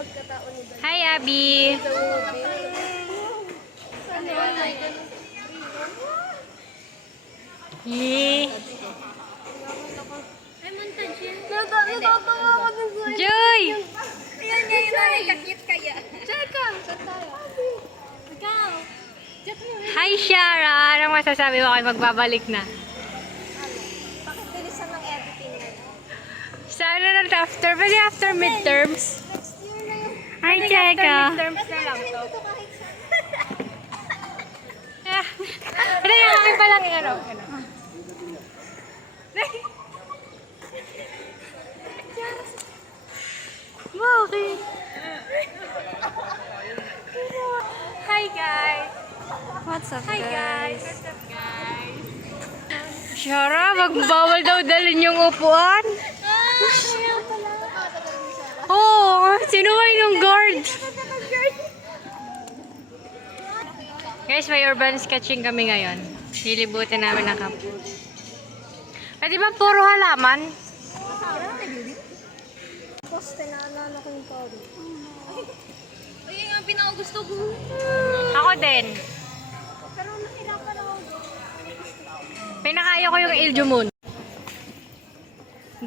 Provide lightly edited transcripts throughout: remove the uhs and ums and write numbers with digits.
Hi, Abby. Yee. Joy! Hi, Shara! Anong masasabi mo kayo magbabalik na? Bakit bilisan ng editing na? Sana na after, pwede after midterms. Next year na yun. Hi, Cheka! Midterms na lang to. Ano yung akin palang ano? Bakit? Hi, guys! What's up, Hi, guys! What's up, guys? Shara, magbawal daw dalhin yung upuan. Oo, sinuway ng guard. Guys, may urban sketching kami ngayon. Lilibutin namin ang camp. Pwede ba puro halaman? Tapos, tinaalala ko yung Paul. Ay, yung pinakagusto ko. Ako din. Pero nahirapan ako. Pinakayo ko yung Iljumon.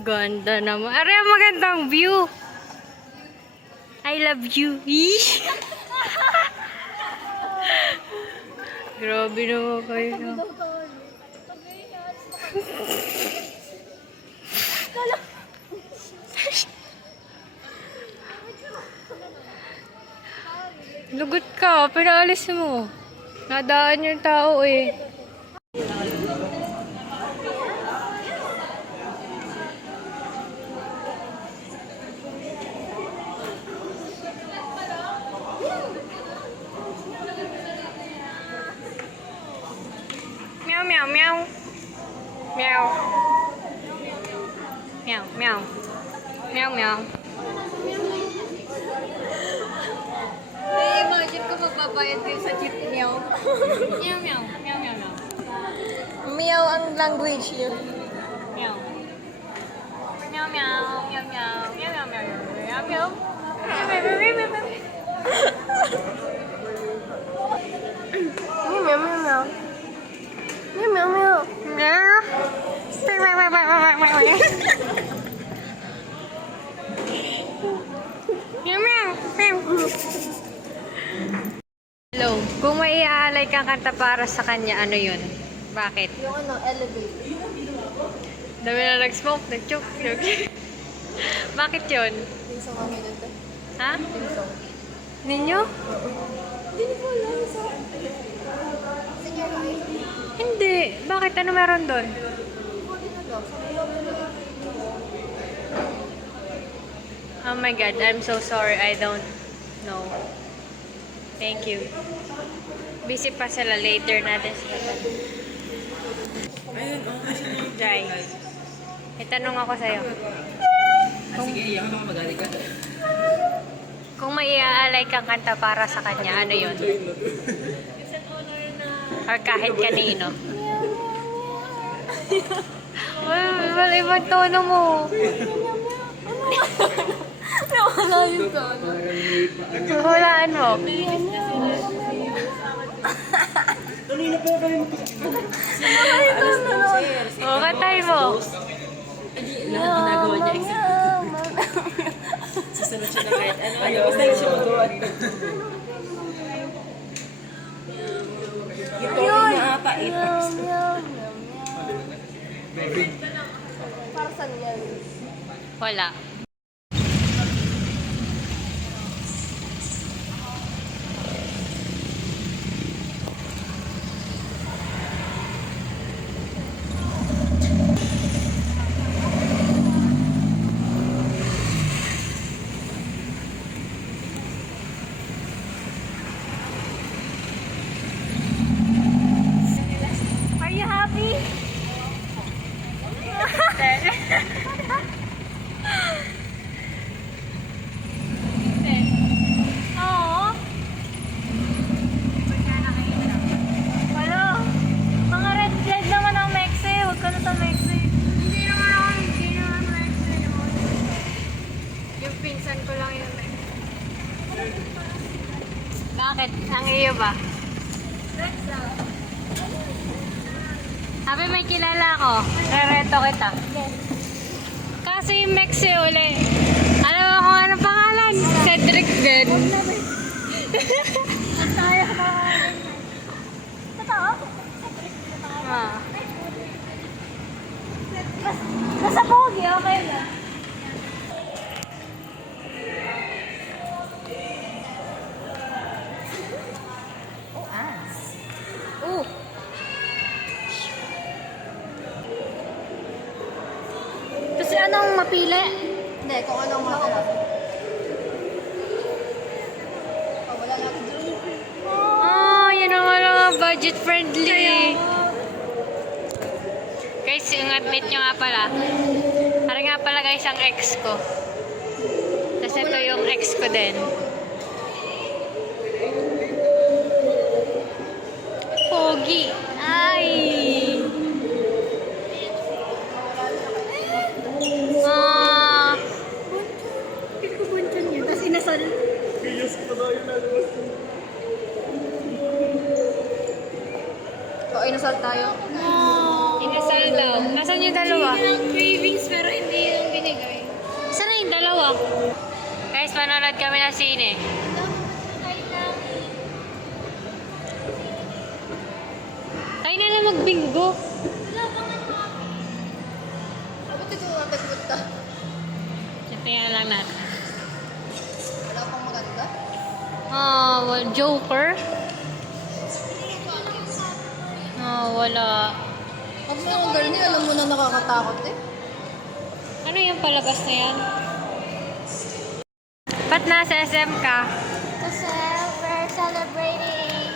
Ganda naman. Aray, magandang view. I love you. Eesh. Grabe naman kayo. No? Lugot ka, pinaalis mo. Nadaan yung tao eh. Meow, meow, meow. Meow. Meow, meow. Meow, meow. Na-imagine ko magbabayad kayo sa jeep meow. Meow, meow. Meow, meow, meow. Meow ang language niyo. Meow. Meow, meow. Meow, meow. Meow, meow, meow. Meow, meow. Meow, meow, meow, meow, meow. Meow, meow, meow, meow. Meow, meow, meow. Hello. Kung may iaalay kang kanta para sa kanya, ano yun? Bakit? Yung ano, elevate. Dami na nag-smoke, nag-choke. Bakit yun? Yung sa mga minuto. Ha? Yung song. Ninyo? Hindi ko alam sa... Sige, ay. Hindi. Bakit? Ano meron doon? Hindi na daw. Sa mga minuto. Oh my God, I'm so sorry. I don't know. Thank you. Busy pa sila. Later natin sila. Jai. May tanong ako sa'yo. Sige, iyak ako magaling ka. Kung may iaalay kang kanta para sa kanya, ano yun? Or kahit kanino? Wala ibang tono mo. Wala yung tono. Hulaan mo. Kanina po kayo O, kantay mo. lahat ginagawa niya except susunod siya na kahit ano. Basta hindi siya magawa. Ito na ata ito. Para saan yan? Wala. Are you happy? Bakit? Ang iyo ba? Sabi may kilala ko. Rereto kita. Kaso yung Mexi uli. Alam mo kung ano pangalan? Cedric din. Tayo ka. Totoo? Ah. Basta pogi, okay lang. Uh. Kasi anong mapili? Hindi, kung anong mapili. Wala natin dyan. Oh, yun ang mga budget friendly. Guys, yung admit nyo nga pala. Parang nga pala guys ang ex ko. Tapos ito yung ex ko din. Pogi. Ay. Ah. Pinagkubunchan niya, tapos inasal. Oo, inasal tayo. Inasal daw. Nasaan yung dalawa? Ng cravings pero hindi yung binigay. Saan na yung dalawa? Guys, manonood kami ng sine. Tayo na lang magbingo. Bakit ito mapagod ka? Tingnan lang natin. Wala pang maganda? Ah, well, Joker? Ah, wala. Huwag mo yung girl niya, alam mo na nakakatakot eh. Ano yung palabas na yan? Ba't nasa SM ka? Kasi we're celebrating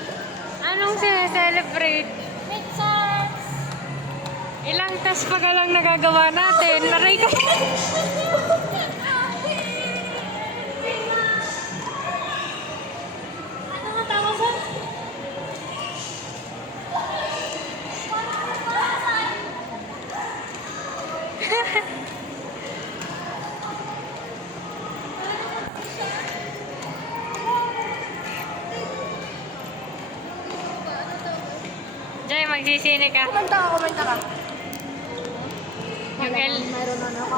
Anong sineselebrate? midterms. Ilang tas pa ka lang nagagawa natin. Aray ka. Ano nga tawag sa? Jay, magsisine ka. Kumenta ka. Yung L. Mayroon na ako.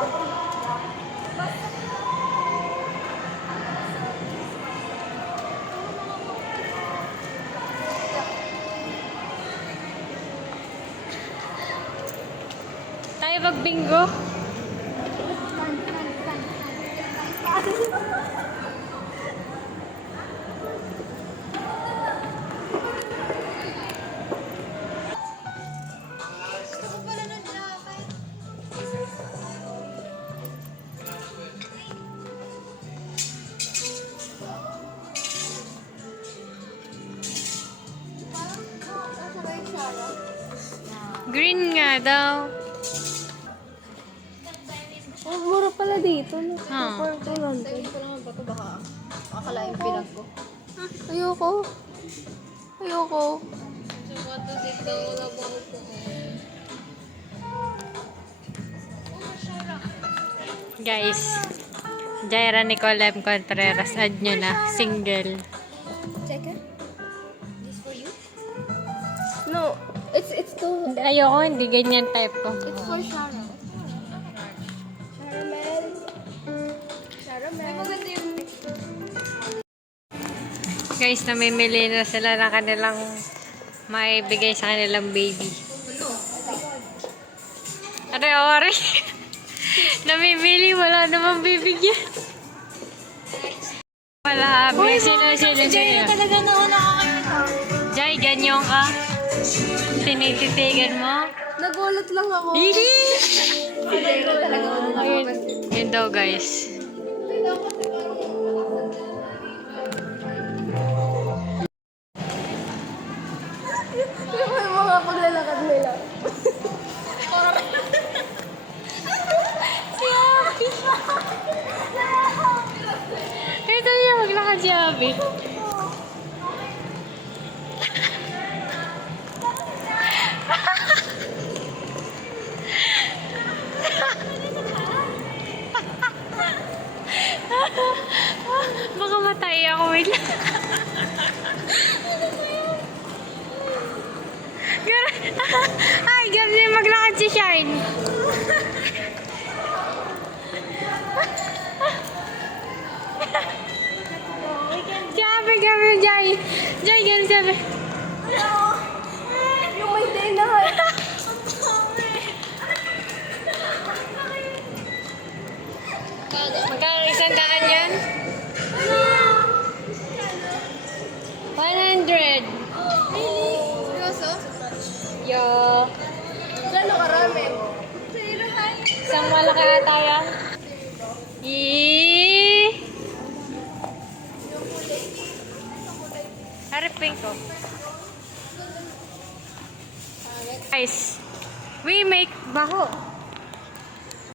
Tayo magbingo. Green nga daw. Oh, mura pala dito. No? Ah. For 200. Hindi ko naman ba ito baka akalain pinag ko. Ayoko. Ayoko. Guys, Jaira Nicole M. Contreras, add nyo na. Single. Check it. This for you? No. It's too... Ayoko, hindi ganyan type ko. It's for Shara. Caramel. Caramel. Maganda yung... Guys, namimili na sila ng kanilang maibigay sa kanilang baby. Ano yung ori? Namimili, wala namang bibigyan. Wala, sino. talaga na ako nakakita. Jai, ganyan ka? Tinititigan mo? Nagulat lang ako. Hihi! Talaga ako Ayun, yun daw guys. Yung mga paglalakad nila. Ito niya, maglakad si Abby. Baka matay ako. ako. Wait lang. Ay, gabi maglakad si Shine. Sabi gabi, Jai. Jai, ganun sabi. Yung may day na Magkano isang daan yan? 100. Seryoso? Yo. Gano'ng karami? Isang malaki ata yan. Yee! Harapin ko. Guys, we make baho.